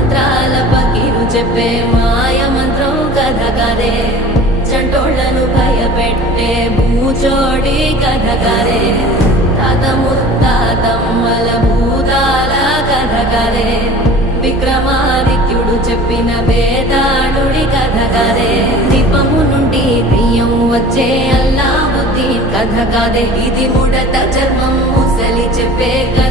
మంత్రాల పకీరు చెప్పే మాయ మంత్రం కథ కదే చంటోళ్లను భయపెట్టే భూచోడి కథ కదే తాత ముత్తాతమ్మల భూతాల కథ కదే విక్రమాదిత్యుడు చెప్పిన వేదాళుడి కథ కదే దీపము నుండి దెయ్యం వచ్చే అల్లావుద్దీన్ కథ కాదే ఇది ముడత చర్మం ముసలి చెప్పే కథ